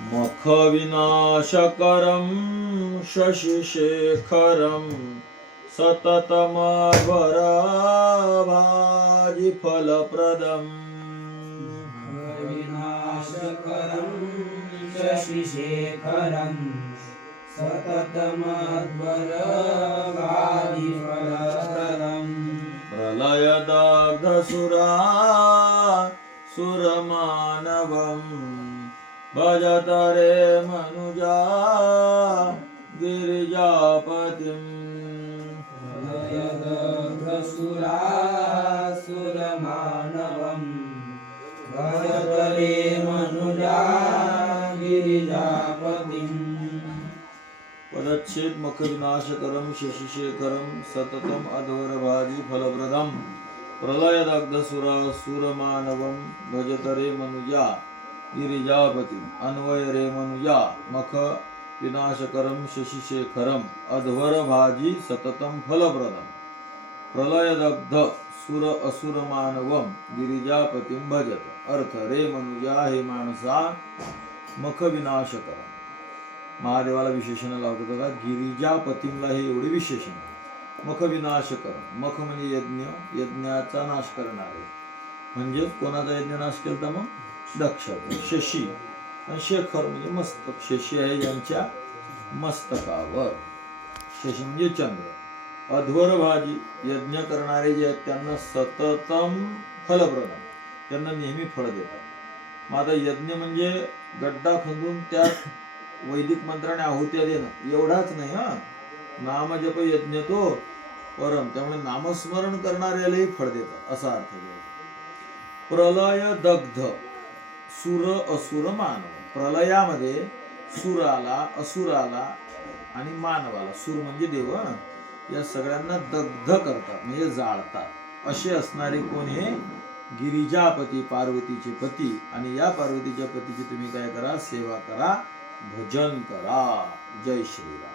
मखविनाशकरं शशिशेखरं सततमध्वरभाजिफलप्रदम् विनाशकरं शशिशेखरं सततमध्वरभाजिफलप्रदम् प्रलयदग्धसुरासुरमानवम् भजत रे मनुजा गिरिजापतिम् प्रलयदग्धसुरासुरमानवम् भजत रे मनुजा गिरिजापतिम् पदच्छेद मखविनाशकरं शशिशेखरं सततम अध्वरभाजी फलप्रदम् प्रलयदग्धसुरासुरमानवं भजत रे मनुजा गिरिजापति। अन्वय रे मनुजा मख विनाशकरम शशिशेखरम अध्वरभाजी सततम फलप्रदम प्रलयदग्ध सुर असुर मानवम गिरिजापतिम भजत। अर्थ रे मनुजा हे माणसा मख विनाशकरम महादेवाला विशेषण लावतात बघा, गिरिजापतींला हे एवढे विशेषण. मख विनाशकरम, मख म्हणजे यज्ञ, यज्ञाचा नाश करणारे. म्हणजे कोणाचा यज्ञ नाश केला मग? दक्ष. शशी आणि शेखर म्हणजे मस्तक. शशी आहे ज्यांच्या मस्तकावर, शशी म्हणजे चंद्र. अध्वरभाजी यज्ञ करणारे जे आहेत त्यांना सततम फलप्रदम, त्यांना नेहमी फळ देतात. मग आता यज्ञ म्हणजे गड्डा खंदून त्यात वैदिक मंत्राने आहुत्या देणं एवढाच नाही. नामजप यज्ञ तो परम, त्यामुळे नामस्मरण करणाऱ्यालाही फळ देतात असा अर्थ घ्यायचा. प्रलय दग्ध सुर असुर मानव. प्रलयामध्ये सुराला, असुराला आणि मानवाला, सूर म्हणजे देव, या सगळ्यांना दग्ध करतात म्हणजे जाळतात. असे असणारे कोण? हे गिरिजापती, पार्वतीचे पती. आणि या पार्वतीच्या पतीची तुम्ही काय करा? सेवा करा, भजन करा. जय श्रीराम.